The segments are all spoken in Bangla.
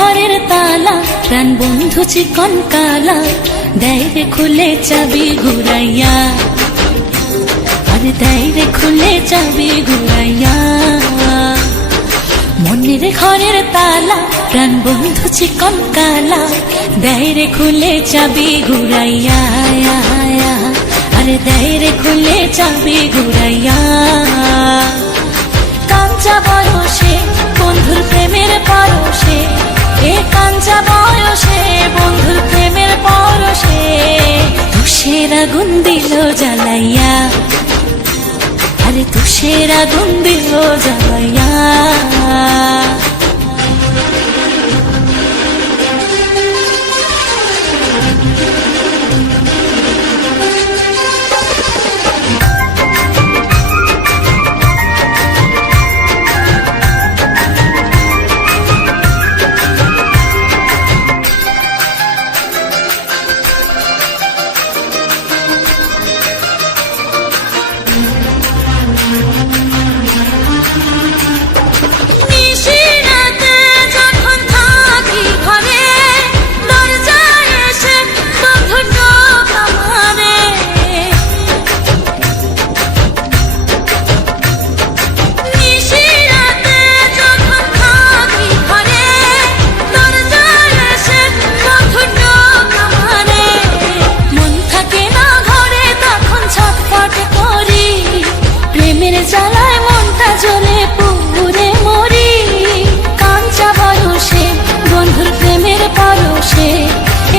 ঘরের তালা, প্রাণ বন্ধু চিকন কালা, দেয় রে খুলে চাবি ঘুরাইয়া, আরে দেয় রে খুলে চাবি ঘুরাইয়া। মনের ঘরের তালা, প্রাণ বন্ধু চিকন কালা, দেয় রে খুলে চাবি ঘুরাইয়া, আরে দেয় রে খুলে চাবি ঘুরাইয়া। কাঞ্চা বয়সে বন্ধুর প্রেমের পরশে, এ কাঞ্চা বয়সে বন্ধুর প্রেমের পরশে, তুষের আগুন দিল জ্বালাইয়া, আরে তুষের আগুন দিল জ্বালাইয়া। জ্বালায় মনটা জ্বলে পুরে মরি, কাঞ্চা বয়সে বন্ধুর প্রেমের পরশে,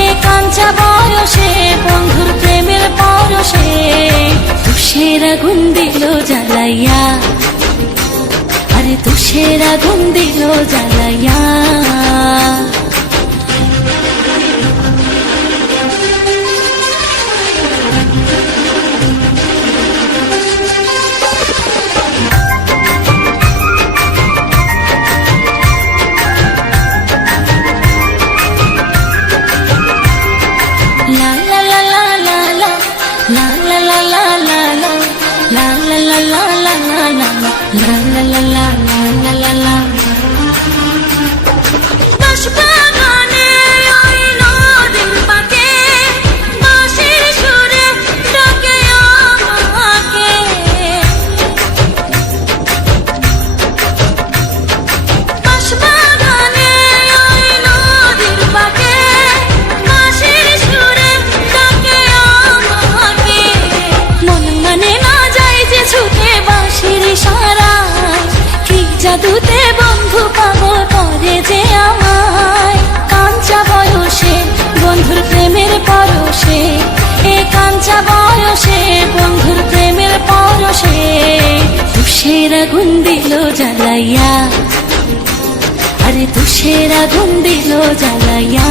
এ কাঞ্চা বয়সে বন্ধুর প্রেমের পরশে, তুষের আগুন দিল জ্বালাইয়া, আরে তুষের আগুন দিল জ্বালাইয়া। জাদুতে বন্ধু পাগল করে যে আমায়, কাঞ্চা বয়সে বন্ধুর প্রেমের পরশে, এ কাঞ্চা বয়সে বন্ধুর প্রেমের পরশে, তুষের আগুন দিল জ্বালাইয়া, আরে তুষের আগুন দিল জ্বালাইয়া।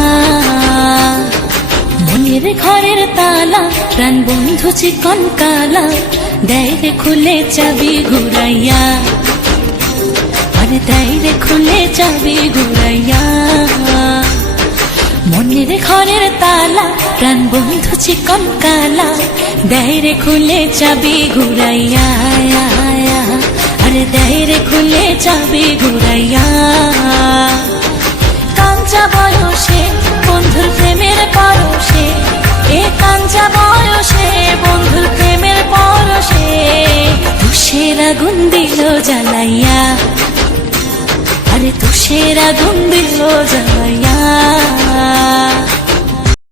মনের ঘরের তালা, প্রাণ বন্ধু চিকন কালা, দেয় রে খুলে চাবি ঘুরাইয়া, আরে দেয় রে খুলে চাবি ঘুরাইয়া। মনের ঘরের তালা, প্রাণ বন্ধু চিকন কালা, দেয় রে খুলে চাবি ঘুরাইয়া, আরে দেয় রে খুলে চাবি ঘুরাইয়া। কাঞ্চা বয়সে বন্ধুর প্রেমের পরশে, এ কাঞ্চা বয়সে বন্ধুর প্রেমের পরশে, তুষের আগুন দিল জ্বালাইয়া, আরে তুষের আগুন দিল জ্বালাইয়া।